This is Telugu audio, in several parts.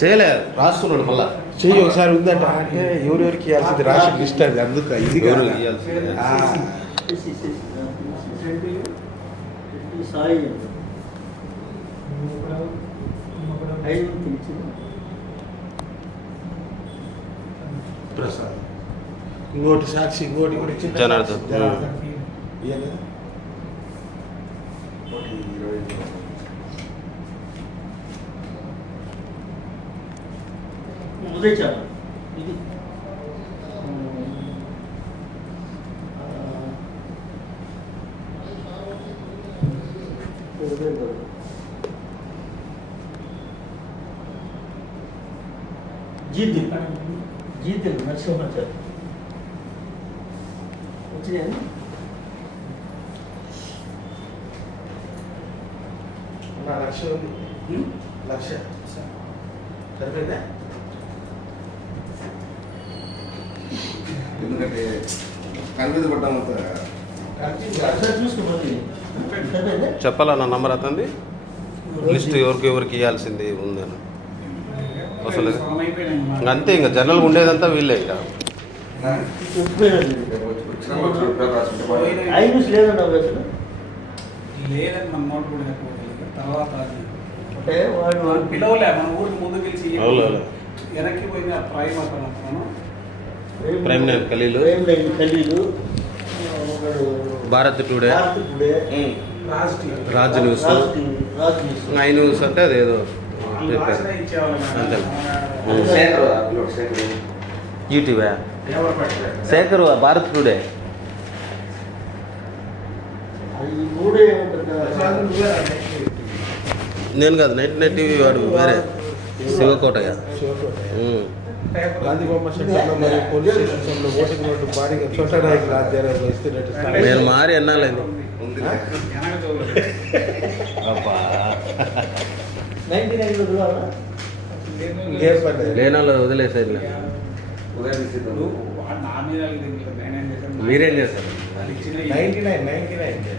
చేయలేదు, రాస్తున్నాడు మళ్ళా. చెయ్యి ఒకసారి ఉందంట అంటే ఎవరెవరికి ఇవ్వాల్సింది రాసి లిస్ట్ అది అందుకు ఇది ఎవరు కాదు. ఇవ్వాల్సింది? సాయి ప్రసాద్ ఇంకోటి సాక్షి ఇంకోటి కూడా ఇచ్చింది. జనార్దన్. ఇయ్యలేదా? ఒకటి 20. ఉదయ్ చాలా ఇది జీత్ నరసింహాచార్య వచ్చినాయి నా లక్ష ఉంది. లక్ష సరిపోయిందా? ఎందుకంటే కన్ఫ్యూజ్ పడ్డాము. చూసుకోవాలి చెప్పాలా నా నంబర్ అతనిది? లిస్ట్ ఎవరికి ఇవ్వాల్సింది ఉందని అసలు అంతే. ఇంకా జనరల్గా ఉండేదంతా వీళ్ళే. ఇక ఐన్యూస్ లేదండి అవి అసలు లేదని మన నోట్ కూడా తర్వాత అంటే వాడు పిలవలే మన ఊరికి ముందు పిలిచి అవును. వెనక్కి పోయిన ప్రైమ్ అతను ప్రైమ్ నైన్ ఖలీలు, ఖలీలు Bharat today, Raj news, I news అంటే అదేదో చెప్పారు అంతే. యూట్యూబా శేఖర్ భారత్ టుడే. అది మూడే నేను కాదు, నైట్ టీవీ వాడు వేరే శివకోటయ్య. గాంధీ బొమ్మ సెంటర్లో మరియు పోలీస్ స్టేషన్లో ఓటింగ్ నోటు భారీగా చోట నాయకుల ఆధ్వర్యంలో ఇస్తున్నట్టు నేను మారి ఎన్నాలేదు. అబ్బా 99 లేనాలో వదిలేసేది. నా మీద నేనేం చేశాను, మీరేం చేస్తారు? వాళ్ళు ఇచ్చిన 99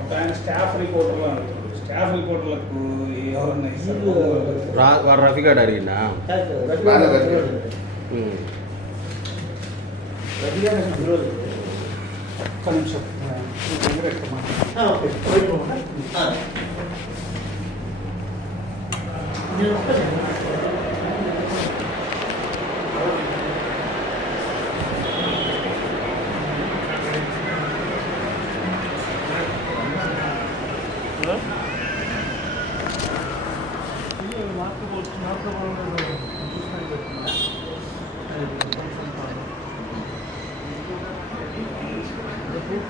ఒక ఆయన స్టాఫ్ రిపోర్టర్లు అంటారు. స్టాఫ్ రిపోర్టర్లకు ఎవరన్నా ఇస్తారు వాడు రఫీగాడు అడిగినా ఒక్క నిమిషం